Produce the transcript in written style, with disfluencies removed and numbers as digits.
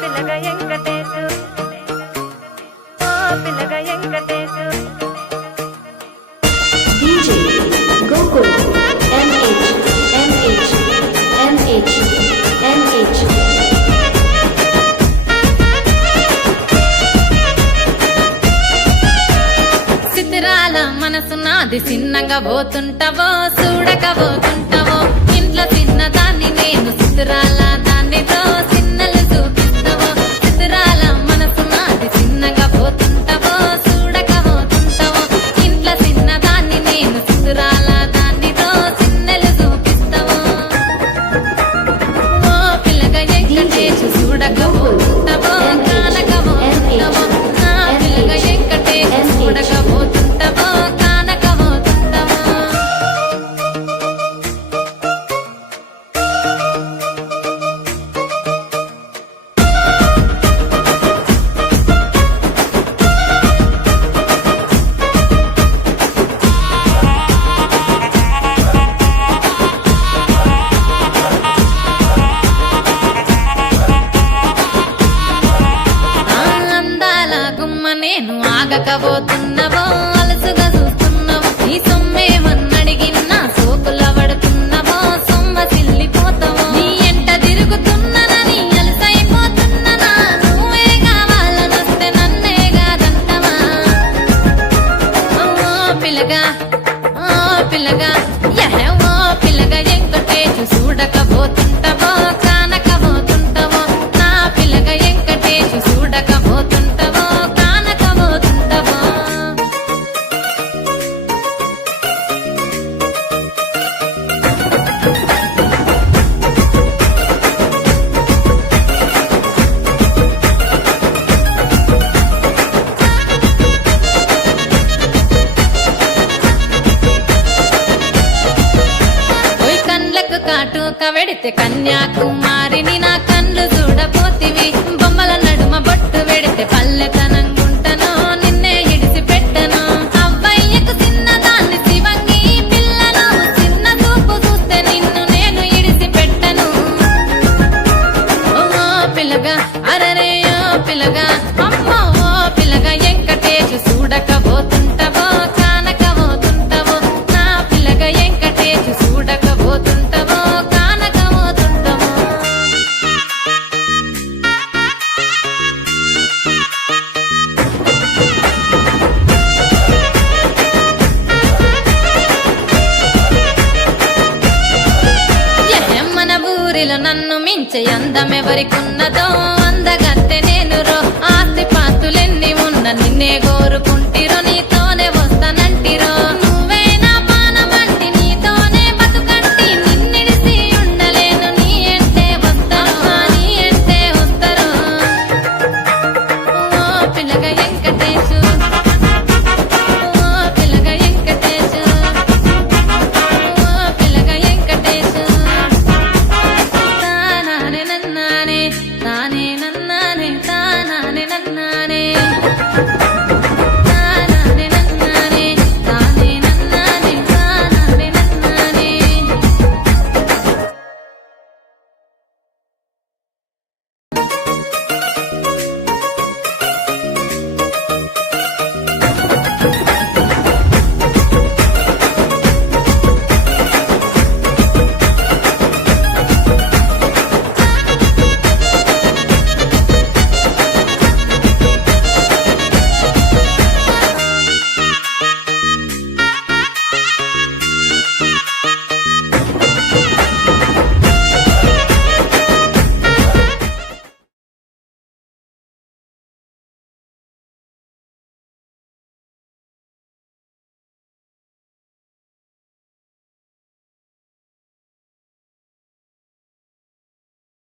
పిల్లగా వెంకటేశు ఓ పిల్లగా Venkatesu DJ Gokul MH MH MH MH సిద్ధిరాల మనసు నాది చిన్నగా పోతుంటావో చూడక పోతుంటావో ఇంట్లో చిన్న దాన్ని నేను సిద్ధిరాల దానితో చిన్నలు చూపిస్తావో సిద్ధిరాల మనసు నాది చిన్నగా పోతుంటావో చూడక పోతుంటావో ఇంట్లో చిన్న దాన్ని నేను సిద్ధిరాల దానితో చిన్నలు చూపిస్తావో ఓ పిల్లగా వెంకటేశు చూడక పోతుంటావో కానక పోతుంటావో నా పిల్లగా వెంకటేశు చూడక పోతుంటావో కానక పోతుంటావో అందాల గుమ్మ నేను ఆగకపోతున్నావో అలసుగా చూస్తున్నావో నీ సొమ్మేమన్నడిగినా సోకుల పడుతున్నావో సొమ్మ సిల్లిపోతావో నీ ఎంట తిరుగుతున్నానని అలసైపోతున్నానా నువ్వే కావాలనొస్తే నన్నే కాదంటవా ఓ పిల్లగా ఓ పిల్లగా యహ ఓ పిల్లగా వెంకటేశు చూడకపోతుంటావో కానకపోతుంటావో నా పిల్లగా వెంకటేశు చూడకపోతుంటావో కానకపోతుంటావో ఓయ్ కండ్లకు కాటుక వెడితే కన్యాకుమారిని నా కండ్లు చూడపోతివి బొమ్మల నడుమ బొట్టు వెడితే పల్లెతనంగుంటను నిన్నే ఇడిసి పెట్టను అవ్వయ్యకు చిన్నదాన్ని శివంగి పిల్లను చిన్న చూపు చూస్తే నిన్ను నేను ఇడిసి పెట్టను ఓ పిల్లగా అరరే ఓ పిల్లగా అమ్మో ఓ పిల్లగా వెంకటేశు చూడకపోతుంటావో కానకపోతుంటావో నా పిల్లగా వెంకటేశు చూడకపోతుంటావో కానకపోతుంటావో మన ఊరిలో నన్ను మించే అందమెవరికున్నదో అందగత్తె నేను రో ఆస్తి పాస్తులెన్ని ఉన్న నిన్నే కోరుకుంటిరో నీతోనే వస్తానంటిరో నువ్వే నా పానమంటి నీతోనే బతుకంటి నిన్నిడిసి ఉండలేను నీ అంటే వస్తాను నీ అంటే వస్తారు ఓ పిల్లగా వెంకటేశు ఓ పిల్లగా వెంకటేశు ఓ పిల్లగా వెంకటేశు తానానే నన్నానే తానే నన్నానే తానానే నన్నానే